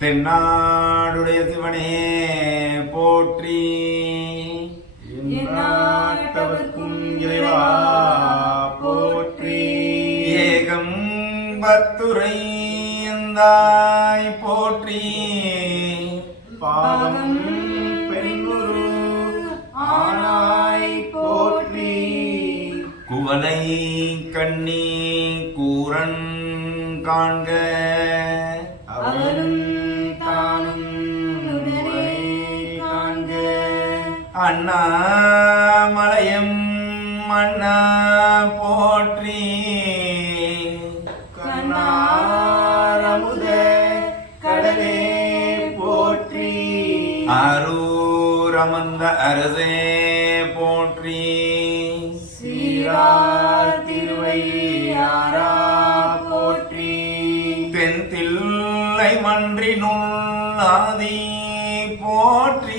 தென்னாடுடைய சிவனே போற்றி. எந்நாட்டவர்க்கும் இறைவா போற்றி. ஏகம் பத்துரை போற்றி. பாதம் பெருங்குரு ஆனாய் போற்றி. குவலை கண்ணி கூரன் காண்க. அவனும் அண்ணாமலையும் மன்னா போற்றி. கண்ணாரமுதே கடலே போற்றி. அரூரமந்த அரசே போற்றி. சீரார் திருவையாரா போற்றி. தென் தில்லை மன்றினுள் ஆதி போற்றி.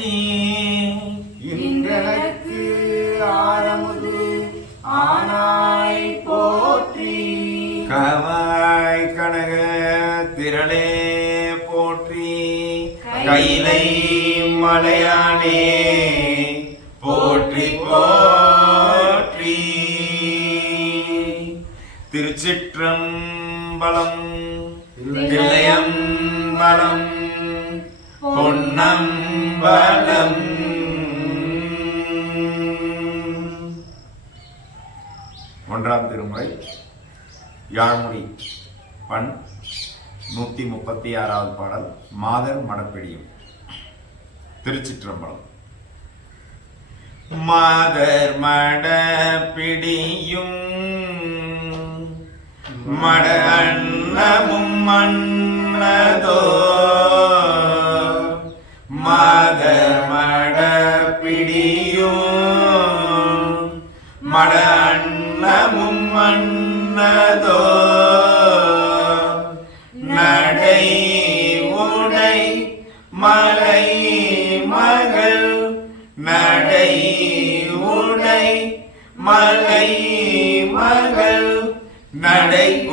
மலையானே போற்றி போற்றி. திருச்சிற்றம்பலம் தில்லையம்பலம் பொன்னம்பலம். ஒன்றாம் திருமுறை யாழ்மொழி பண் நூத்தி முப்பத்தி ஆறாவது பாடல் மாதர் மடப்பிடியும். திருச்சிற்றம்பலம் மாதர் மடப்பிடியும் மட அன்னமும் மன்னதோ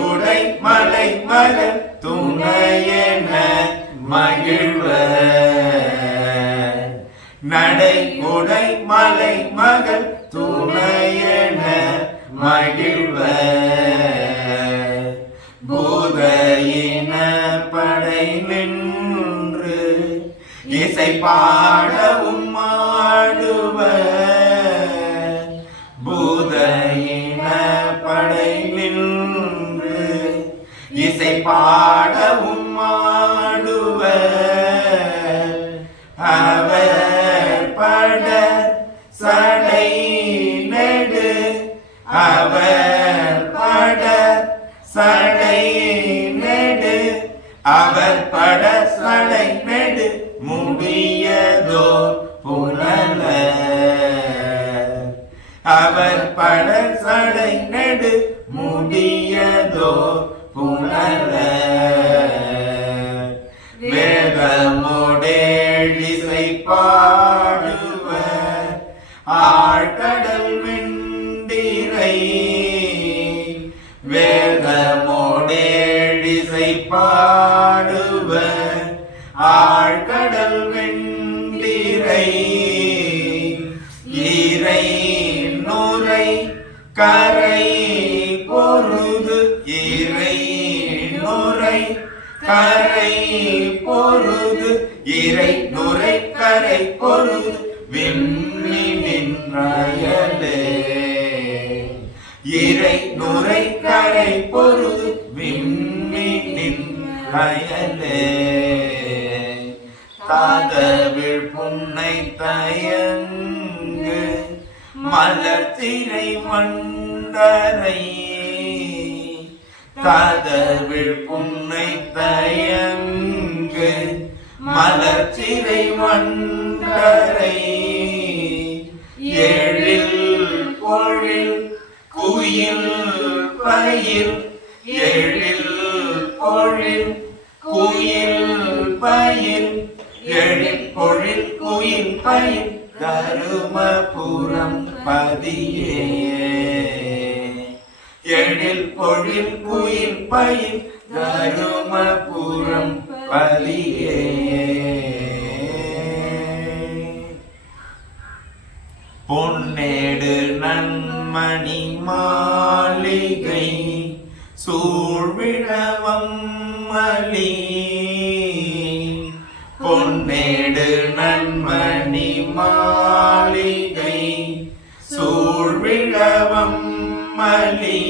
உடை மலை மகள் துணையென மகிழ்வர். நடை உடை மலை மகள் துணையென மகிழ்வர். பூதையின படை நின்று இசை பாடவும் பாடவும் மாடுவர் அவர் பட சடை நடு. அவர் பட சடை நடு. அவர் பட சடை நடு முடியதோ புனல. அவர் பட சடை நடு முடியதோ வேதமோடேழிசை பாடுவர் ஆழ்கடல் வெண்டிரை. வேதமோடேழிசை பாடுவர் ஆழ்கடல் வெண்டிரை. ஈரை நுரை கரை நுரைக்கரை பொழுது கரை விம்மி நின்றயலே. இறை நுரைக்கரை பொழுது பொருது விம்மி நின்றயலே. தாதவிழ் புன்னை தயங்கு மலர் திரை மண்டரை தாதவிழ் புன்னை தயங்கு மலர்ச்சிறை மன்றரை எழில் பொழில் குயில் பயில். எழில் பொழில் குயில் பயில். எழில் பொழில் குயில் பயில். தருமபுரம் பதியே. எழில் பொழில் குயில் பயில். தருமபுரம் பதியே. பொன்னேடு நன்மணி மாளிகை சூழ்விழவம் மலி பொன்னேடு நன்மணி மாளிகை சூழ்விழவம் மலி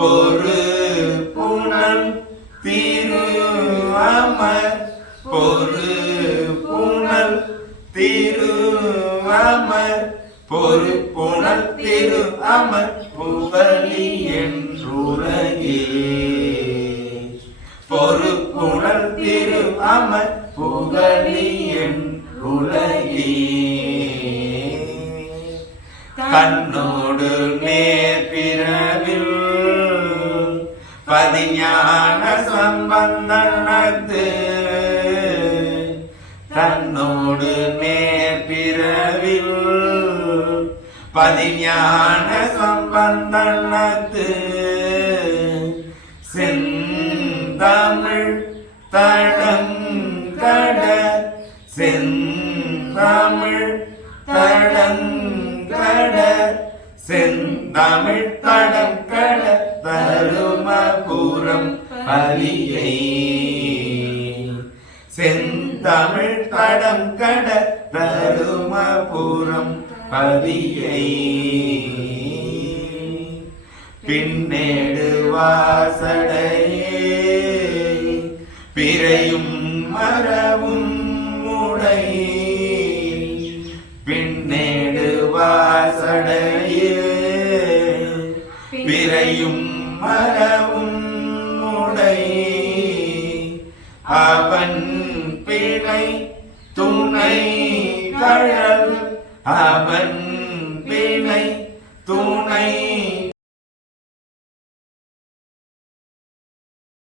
ஒரு அமர் திரு அமர் புகழி என்றுலகே. பொறு திரு அமர் புகழி என்றுலகே. கண்ணோடு நேர்பிறவில் பதிஞான சம்பந்தனத்து தன்னோடு நேர்பிறவில் பதிஞான சம்பந்தனது. செந்தமிழ் தடங்கட செந்தமிழ் தடங்கட செந்தமிழ் தடங்கட தருமபுரம் பலியை செந்தமிழ் தடம் கட தருமபுரம் பதியை பின்னேடு வாசடையே. பிறையும் மரவும் முடை பின்னேடு வாசடையே. பிறையும் மரவும் முடை அவன் பிணை துணை கழல் அவன் பிணை துணை